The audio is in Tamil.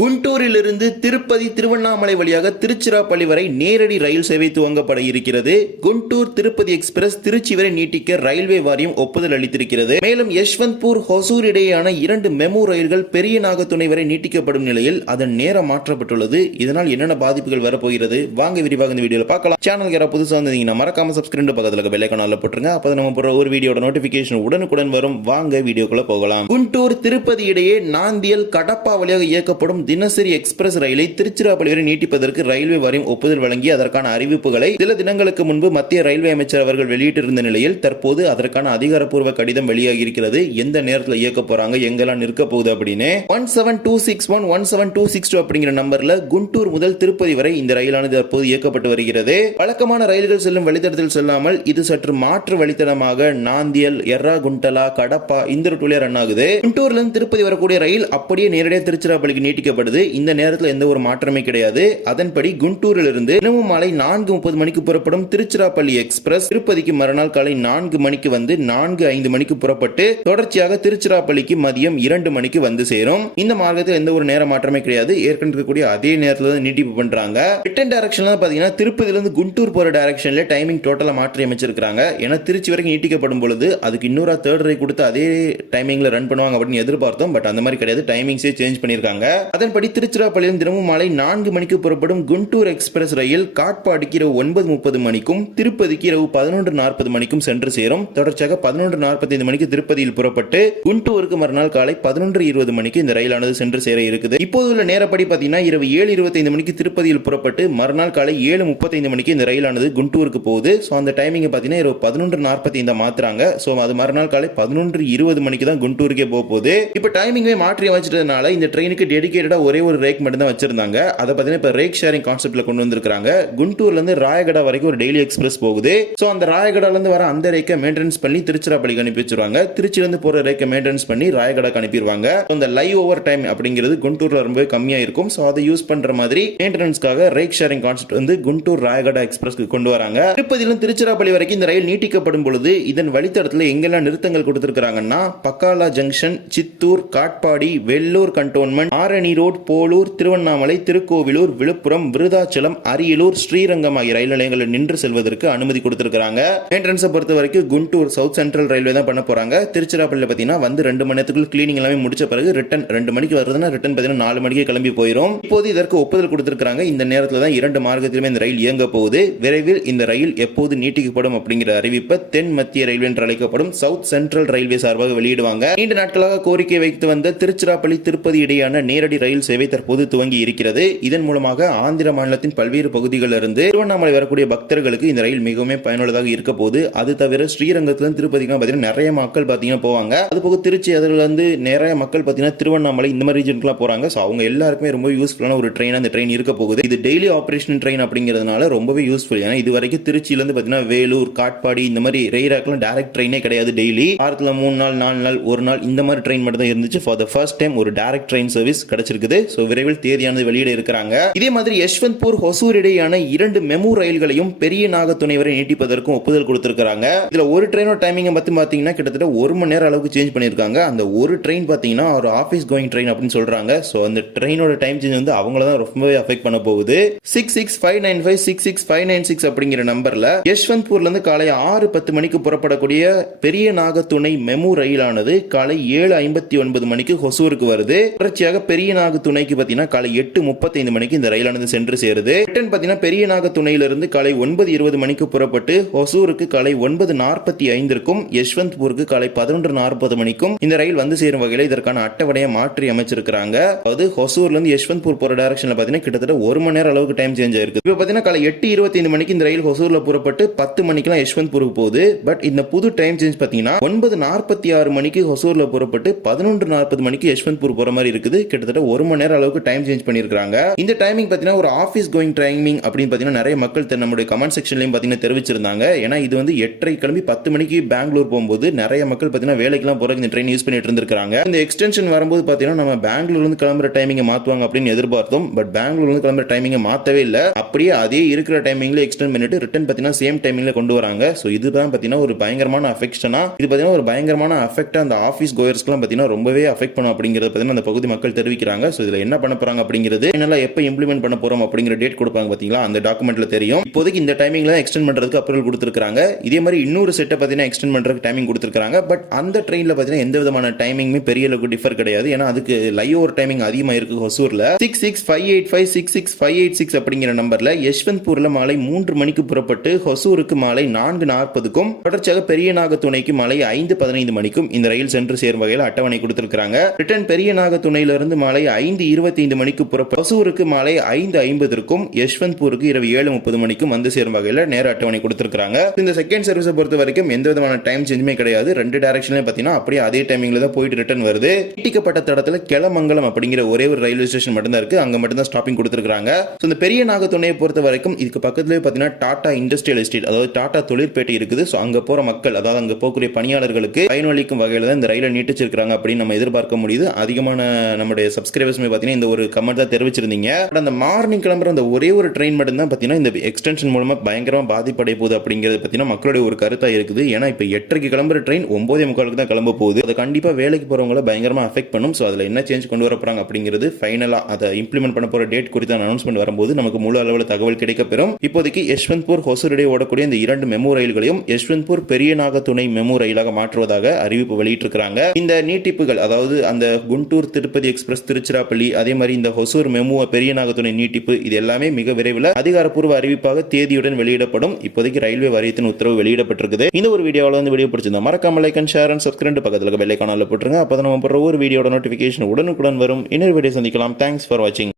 குண்டூரிலிருந்து திருப்பதி திருவண்ணாமலை வழியாக திருச்சிராப்பள்ளி வரை நேரடி ரயில் சேவை துவங்கப்பட இருக்கிறது. குண்டூர் திருப்பதி எக்ஸ்பிரஸ் திருச்சி வரை நீட்டிக்க ரயில்வே வாரியம் ஒப்புதல் அளித்திருக்கிறது. மேலும் யஷ்வந்த்பூர் ஹொசூர் இடையேயான 2 மெமு ரயில்கள் பெரிய நாகத்துணை வரை நீட்டிக்கப்படும் நிலையில் அதன் நேரம் மாற்றப்பட்டுள்ளது. இதனால் என்னென்ன பாதிப்புகள் வரப்போகிறது வாங்க விரிவாக இந்த வீடியோல பார்க்கலாம். சேனலுக்கு யாராவது புதுசாக வந்தீங்கன்னா மறக்காம சப்ஸ்கிரைப் பக்கத்தில் பெல் ஐகான் போட்டுருங்க. அப்போ நம்ம போற ஒரு வீடியோட நோட்டிபிகேஷன் உடனுக்குடன் வரும். வாங்க வீடியோக்குள்ள போகலாம். குண்டூர் திருப்பதி இடையே நாந்தியல் கடப்பா வழியாக இயக்கப்படும் தினசரி எக்ஸ்பிரஸ் ரயிலை திருச்சிராப்பள்ளி வரை நீட்டிப்பதற்கு ரயில்வே வாரியம் ஒப்புதல் வழங்கி அதற்கான அறிவிப்புகளை சில தினங்களுக்கு முன்பு மத்திய ரயில்வே அமைச்சர் அவர்கள் வெளியிட்டிருந்த நிலையில் தற்போது அதற்கான அதிகாரப்பூர்வ கடிதம் வெளியாகி இருக்கிறது. எந்த நேரத்தில் இயக்க போறாங்க, எங்கெல்லாம் நிற்க போகுது அப்படின்னு 17261 17262 அப்படிங்கிற நம்பர்ல குண்டூர் முதல் திருப்பதி வரை இந்த ரயிலானது தற்போது இயக்கப்பட்டு வருகிறது. வழக்கமான ரயில்கள் செல்லும் வழித்தடத்தில் செல்லாமல் இது சற்று மாற்று வழித்தடமாக நாந்தியல், எர்ராகுண்டலா, கடப்பா இந்த ரூட்ல ரன் ஆகுது. குண்டூர்ல இருந்து திருப்பதி வரக்கூடிய ரயில் அப்படியே நேரடியாக திருச்சிராப்பள்ளிக்கு நீட்டிக்க இந்த நேரத்தில் எந்த ஒரு மாற்றமே கிடையாது. அதன்படி குண்டூரில் இருந்து தினமும் மாலை 4:30 மணிக்கு புறப்படும் திருச்சிராப்பள்ளி எக்ஸ்பிரஸ் திருப்பதிக்கு மறுநாள் காலை 4 மணிக்கு வந்து 4:05 மணிக்கு புறப்பட்டு தொடர்ச்சியாக திருச்சிராப்பள்ளிக்கு மதியம் 2 மணிக்கு வந்து சேரும். இந்த மார்க்கத்தில் எந்த ஒரு நேர மாற்றமே கிடையாது. ஏற்கனவே இருக்கக்கூடிய அதே நேரத்தில் நீட்டிப்பு பண்றாங்க. ரிட்டன் டைரக்ஷன்ல பாத்தீங்கன்னா திருப்பதியிலிருந்து குண்டூர் போற டைரக்ஷன்ல டைமிங் டோட்டலா மாற்றி அமைச்சிருக்காங்க. ஏன்னா திருச்சி வரைக்கும் நீட்டிக்கப்படும் பொழுது அதுக்கு இன்னொரு தேர்ட் ரே கொடுத்து அதே டைமிங்ல ரன் பண்ணுவாங்க அப்படின்னு எதிர்பார்த்தோம். பட் அந்த மாதிரி கிடையாது. டைமிங்ஸே சேஞ்ச் பண்ணிருக்காங்க. அதன்படி திருச்சிராப்பள்ளியில் தினமும் மாலை 4 மணிக்கு புறப்படும் குண்டூர் எக்ஸ்பிரஸ் ரயில் காட்பாடிக்கு இரவு 9:30 மணிக்கும் திருப்பதிக்கு இரவு 11:40 மணிக்கும் சென்று சேரும். தொடர்ச்சியாக 11:45 மணிக்கு திருப்பதியில் புறப்பட்டு குண்டூருக்கு மறுநாள் காலை 11:20 மணிக்கு இந்த ரயிலானது சென்று சேர இருக்குது. இப்போது உள்ள நேரப்படி பார்த்தீங்கன்னா இரவு 7:25 மணிக்கு திருப்பதியில் புறப்பட்டு மறுநாள் காலை 7:35 மணிக்கு இந்த ரயிலானது குண்டூருக்கு போகுது. ஸோ அந்த டைமிங் பார்த்தீங்கன்னா இரவு 11:45 மாத்துறாங்க. ஸோ அது மறுநாள் காலை 11:20 மணிக்கு தான் குண்டூருக்கே போகுது. இப்போ டைமிங்கை மாற்றி அமைச்சதுனால இந்த ட்ரெயினுக்கு டெடிகேட்டடா ஒரே ஒரு ரேக் மட்டும் தான் வச்சிருந்தாங்க. அதை பார்த்தீங்கன்னா இப்போ ரேக் ஷேரிங் கான்செப்ட்ல கொண்டு வந்திருக்காங்க. குண்டூர்ல இருந்து ராயகடா வரைக்கும் ஒரு டெய்லி எக்ஸ்பிரஸ் போகுது. சோ அந்த ராயகடால இருந்து வர அந்த ரேக்கை மெயின்டெனன்ஸ் பண்ணி திருச்சிராப்பள்ளிக்கு அனுப்பி வச்சிருவாங்க. திருச்சியில இருந்து போற ரேக்கை மெயின்டெனன்ஸ் பண்ணி ராயகடாக்கு அனுப்பிடுவாங்க. அந்த லைவ் ஓவர் டைம் அப்படிங்கிறது குண்டூர்ல ரொம்ப கம்மியா இருக்கும். சோ அதை யூஸ் பண்ற மாதிரி மெயின்டெனன்ஸ்க்காக ரேக் ஷேரிங் கான்செப்ட் வந்து குண்டூர் ராயகடா எக்ஸ்பிரஸ்க்கு கொண்டு வராங்க. திருப்பதியிலிருந்து திருச்சிராப்பள்ளி வரைக்கும் இந்த ரயில் நீட்டிக்கப்படும் பொழுது இதன் வழித்தடத்தில் எங்கெல்லாம் நிறுத்தங்கள் கொடுத்திருக்காங்கன்னா Pakala junction, Chittoor, Katpadi, Vellore cantonment, Arani road, Polur, Tiruvannamalai, Tirukkoyilur, Villupuram, Virudhachalam, Ariyalur, Srirangam ஆகிய ரயில் நிலையங்களில் நின்று செல்வதற்கு அனுமதி கொடுத்திருக்காங்க. மெயின்டெனன்ஸை பொறுத்த வரைக்கும் குண்டூர் சவுத் சென்ட்ரல் ரயில்வே தான் பண்ண போறாங்க. திருச்சிராப்பள்ளியில் பார்த்தீங்கன்னா வந்து 2 மணி நேரத்துக்குள் கிளீனிங் எல்லாமே முடிச்ச பிறகு ரிட்டன் 2 மணிக்கு வருதுன்னா ரிட்டன் பார்த்தீங்கன்னா 4 மணிக்கு கிளம்பி போயிடும். இப்போது இதற்கு ஒப்புதல் கொடுத்திருக்காங்க. இந்த நேரத்தில் தான் 2 மார்க்கத்திலுமே இந்த ரயில் இயங்க போகுது. விரைவில் இந்த ரயில் எப்போது நீட்டிக்கப்படும் அப்படிங்கிற அறிவிப்பை தென் மத்திய ரயில்வே என்று அழைக்கப்படும் சவுத் சென்ட்ரல் ரயில்வே சார்பாக வெளியிடுவாங்க. நீண்ட நாட்களாக கோரிக்கை வைத்து வந்த திருச்சிராப்பள்ளி திருப்பதி இடையான நேரடி ரயில் சேவை தற்போது துவங்கி இருக்கிறது. இதன் மூலமாக ஆந்திர மாநிலத்தின் பல்வேறு பகுதிகளில் இருந்து திருவண்ணாமலை வரக்கூடிய பக்தர்களுக்கு இந்த ரயில் மிகவும் பயனுள்ளதாக இருக்க போது. அது தவிர ஸ்ரீரங்கத்திலிருந்து திருப்பதிக்கு பார்த்தீங்கன்னா நிறைய மக்கள் பார்த்தீங்கன்னா போவாங்க. அது போக திருச்சி அதில் இருந்து நிறைய மக்கள் பார்த்தீங்கன்னா திருவண்ணாமலை இந்த மாதிரி ரீஜனுக்குலாம் போறாங்க. ஸோ அவங்க எல்லாருக்குமே ரொம்ப யூஸ்ஃபுல்லான ஒரு ட்ரெயின் அந்த ட்ரெயின் இருக்க போகுது. இது டெய்லி ஆபரேஷன் ட்ரெயின் அப்படிங்கிறதுனால ரொம்பவே யூஸ்ஃபுல். ஏன்னா இது வரைக்கும் திருச்சியிலிருந்து பார்த்தீங்கன்னா வேலூர், காட்பாடி இந்த மாதிரி ரயிலாக்கெல்லாம் டைரக்ட் ட்ரெயினே கிடையாது. டெய்லி வாரத்தில் 3 நாள் 4 நாள் 1 நாள் இந்த மாதிரி ட்ரெயின் மட்டும் தான் இருந்துச்சு. ஃபார் த ஃபர்ஸ்ட் டைம் ஒரு டைரக்ட் ட்ரெயின் சர்வீஸ் கிடைச்சிருக்குது. ஸோ விரைவில் தேதியானது வெளியிட இருக்கிறாங்க. இதே மாதிரி யஷ்வந்த்பூர் ஹொசூர் இடையான 2 மெமு ரயில்களையும் பெரிய நாகத்துணை வரை நீட்டிப்பதற்கும் ஒப்புதல் கொடுத்திருக்காங்க. இதுல ஒரு ட்ரெயினோட டைமிங் பத்தி பாத்தீங்கன்னா கிட்டத்தட்ட 1 மணி நேரம் அளவுக்கு சேஞ்ச் பண்ணிருக்காங்க. அந்த ஒரு ட்ரெயின் பாத்தீங்கன்னா ஒரு ஆபீஸ் கோயிங் ட்ரெயின் அப்படின்னு சொல்றாங்க. சோ அந்த ட்ரெயினோட டைம் சேஞ்ச் வந்து அவங்கள தான் ரொம்பவே அஃபெக்ட் பண்ண போகுது. 66595 66596 அப்படிங்கிற நம்பர்ல யஷ்வந்த்பூர்ல இருந்து காலை 6:10 மணிக்கு புறப்படக்கூடிய பெரிய நாகத்துணை மெமு ரயிலானது காலை 7:59 மணிக்கு ஹொசூருக்கு வருது. தொடர்ச்சியாக பெரிய நாகத்துணைக்கு பாத்தீங்கன்னா காலை 8:35 மணிக்கு இந்த ரயிலானது சென்று சேருது. ரிட்டன் பாத்தீங்கன்னா பெரிய நாகத்துணையிலிருந்து காலை 9:20 மணிக்கு புறப்பட்டு ஹொசூருக்கு காலை 9:45 யஷ்வந்த்பூருக்கு காலை 11:40 மணிக்கும் இந்த ரயில் வந்து சேரும் வகையில் இதற்கான அட்டவணையை மாற்றி அமைச்சிருக்காங்க. அதாவது ஹொசூர்ல இருந்து யஷ்வந்த்பூர் போற டைரக்ஷன்ல பாத்தீங்கன்னா கிட்டத்தட்ட 1 மணி நேரம் அளவுக்கு டைம் சேஞ்ச் ஆயிருக்கு. இப்போ பாத்தீங்கன்னா காலை 8:25 மணிக்கு இந்த ரயில் ஹொசூர்ல புறப்பட்டு 10 மணிக்கெல்லாம் யஷ்வந்த்பூருக்கு போகுது. பட் இந்த புது டைம் சேஞ்ச் பாத்தீங்கன்னா 9:46 மணிக்கு ஹொசூர்ல புறப்பட்டு 11:40 மணிக்கு யஷ்வந்த்பூர் போற மாதிரி இருக்குது. கிட்டத்தட்ட 1 மணி நேரம் அளவுக்கு டைம் சேஞ்ச் பண்ணிருக்காங்க. இந்த டைமிங் பாத்தீங்கன்னா ஒரு ஆபீஸ் கோயிங் டைமிங் அப்படின்னு பாத்தீங்கன்னா நிறைய மக்கள் நம்மளுடைய கமெண்ட் செக்ஷன்லயும் பாத்தீங்கன்னா தெரிவிச்சிருந்தாங்க. ஏன்னா இது வந்து 8:30 கிளம்பி 10 மணிக்கு பெங்களூர் போகும்போது நிறைய மக்கள் பாத்தீங்கன்னா வேலைக்கெல்லாம் போறதுக்கு இந்த ட்ரெயின் யூஸ் பண்ணிட்டு இருந்திருக்காங்க. இந்த எக்ஸ்டென்ஷன் வரும்போது பாத்தீங்கன்னா நம்ம பெங்களூர்ல இருந்து கிளம்புற டைமிங்கை மாத்துவாங்க அப்படின்னு எதிர்பார்த்தோம். பட் பெங்களூர்ல இருந்து கிளம்புற டைமிங்கை மாத்தவே இல்லை. அப்படியே அதே இருக்கிற டைமிங்ல எக்ஸ்டெண்ட் பண்ணிட்டு ரிட்டன் பாத்தீங்கன்னா சேம் டைமிங்ல கொண்டு வராங்க. சோ இதுதான் பாத்தீங்கன்னா ஒரு பயங்கரமான அஃபெக்ஷனா, இது பாத்தீங்கன்னா ஒரு பயங்கரமான அஃபெக்ட் அந்த ஆபீஸ் கோயர்ஸ்க்குலாம் பாத்தீங்கன்னா ரொம்பவே அஃபெக்ட் பண்ணும் அப்படிங்கறத பாத்தீங்கன்னா அந்த பகுதி மக்கள் தெரிவிக்கிறாங்க. கொடுத்துருக்காங்க. ஸோ இதில் என்ன பண்ண போறாங்க அப்படிங்கிறது என்னெல்லாம் எப்போ இம்ப்ளிமெண்ட் பண்ண போறோம் அப்படிங்கிற டேட் கொடுப்பாங்க பார்த்தீங்களா, அந்த டாக்குமெண்ட்ல தெரியும். இப்போதைக்கு இந்த டைமிங்ல எக்ஸ்டெண்ட் பண்றதுக்கு அப்ரூவல் கொடுத்துருக்காங்க. இதே மாதிரி இன்னொரு செட்டை பார்த்தீங்கன்னா எக்ஸ்டெண்ட் பண்றதுக்கு டைமிங் கொடுத்துருக்காங்க. பட் அந்த ட்ரெயினில் பார்த்தீங்கன்னா எந்த விதமான டைமிங்குமே பெரிய அளவுக்கு டிஃபர் கிடையாது. ஏன்னா அதுக்கு லைவ் ஓவர் டைமிங் அதிகமாக இருக்கு. ஹொசூர்ல 6658566566 அப்படிங்கிற நம்பர்ல யஷ்வந்த்பூர்ல மாலை 3 மணிக்கு புறப்பட்டு ஹொசூருக்கு மாலை 4:40க்கும் தொடர்ச்சியாக பெரிய நாகத்துணைக்கு மாலை 5:15 மணிக்கும் இந்த ரயில் சென்று சேரும் வகையில் அட்டவணை கொடுத்திருக்காங்க. ரிட்டர்ன் பெரிய நாகத்துணையிலிருந்து மாலை 5:25 மணிக்கு புறப்பட்டு ஹொசூருக்கு மாலை 5:50க்கும் யஷ்வந்த்பூருக்கு இரவு 7:30 மணிக்கும் வந்து சேரும் வகையில் நேர அட்டவணை கொடுத்திருக்காங்க. இந்த செகண்ட் சர்வீஸை பொறுத்த வரைக்கும் எந்த விதமான டைம் சேஞ்சுமே கிடையாது. ரெண்டு டைரக்ஷன்லயும் பார்த்தீங்கன்னா அப்படியே அதே டைமிங்ல தான் போயிட்டு ரிட்டர்ன் வருது. நீட்டிக்கப்பட்ட தடத்துல கெளமங்கலம் அப்படிங்கிற ஒரே ஒரு ரயில்வே ஸ்டேஷன் மட்டும் தான் இருக்கு. அங்க மட்டும் தான் ஸ்டாப்பிங் கொடுத்திருக்காங்க. இந்த பெரிய நாகத்துணையை பொறுத்த வரைக்கும் இதுக்கு பக்கத்துலேயே பார்த்தீங்கன்னா டாடா இண்டஸ்ட்ரியல் எஸ்டேட், அதாவது டாடா தொழிற்பேட்டை இருக்குது. ஸோ அங்க போற மக்கள், அதாவது அங்க போகக்கூடிய பணியாளர்களுக்கு பயனளிக்கும் வகையில் தான் இந்த ரயிலை நீட்டிச்சிருக்காங்க அப்படின்னு நம்ம எதிர்பார்க்க முடியுது. அதிகமான நம்முடைய சப்ஸ்கிரைபர்ஸ் பார்த்தீங்கன்னா இந்த ஒரு கமெண்ட் தான் தெரிவிச்சிருந்தீங்க. அந்த மார்னிங் கிளம்புற அந்த ஒரே ஒரு ட்ரெயின் மட்டும் தான் பார்த்தீங்கன்னா இந்த எக்ஸ்டென்ஷன் மூலமா பயங்கரமா பாதிப்படைய போகுது அப்படிங்கிறது பார்த்தீங்கன்னா மக்களுடைய ஒரு கருத்தா இருக்குது. ஏன்னா இப்போ 8:30க்கு கிளம்புற ட்ரெயின் 9:45க்கு தான் கிளம்ப போகுது. அது கண்டிப்பா வேலைக்கு போறவங்களை பயங்கரமா அஃபெக்ட் பண்ணும். ஸோ அதில் என்ன சேஞ்ச் கொண்டு வர போறாங்க அப்படிங்கிறது ஃபைனலா அதை இம்ப்ளிமெண்ட் பண்ண போற டேட் குறித்து அனௌன்ஸ்மெண்ட் வரும்போது நமக்கு முழு அளவில் தகவல் கிடைக்கப்பெறும். இப்போதைக்கு யஷ்வந்த்பூர் ஹொசூர் இடையே ஓடக்கூடிய இந்த 2 மெமு ரயில்களையும் யஷ்வந்த்பூர் பெரிய நாகத்துணை மெமு ரயிலாக மாற்றுவதாக அறிவிப்பு வெளியிட்டிருக்கிறாங்க. இந்த நீட்டிப்புகள், அதாவது அந்த குண்டூர் திருப்பதி எக்ஸ்பிரஸ் திருச்சிராப்பள்ளி, அதே மாதிரி இந்த ஹொசூர் மெமு பெரிய நாகத்துணை நீட்டிப்பு, இது எல்லாமே மிக விரைவில் அதிகாரப்பூர்வ அறிவிப்பாக தேதியுடன் வெளியிடப்படும். இப்போதைக்கு ரயில்வே வாரியத்தின் உத்தரவு வெளியிடப்பட்டிருக்குது. இந்த ஒரு வீடியோவில் வந்து வீடியோ பிடிச்சிருந்தா மறக்காம like and share and subscribe, பக்கத்தில் பெல் ஐகானில் போட்டுருங்க. அப்போ நம்ம போடுற ஒரு வீடியோட நோட்டிஃபிகேஷன் உடனுக்குடன் வரும். இன்னொரு வீடியோ சந்திக்கலாம். தேங்க்ஸ் ஃபார் வாட்சிங்.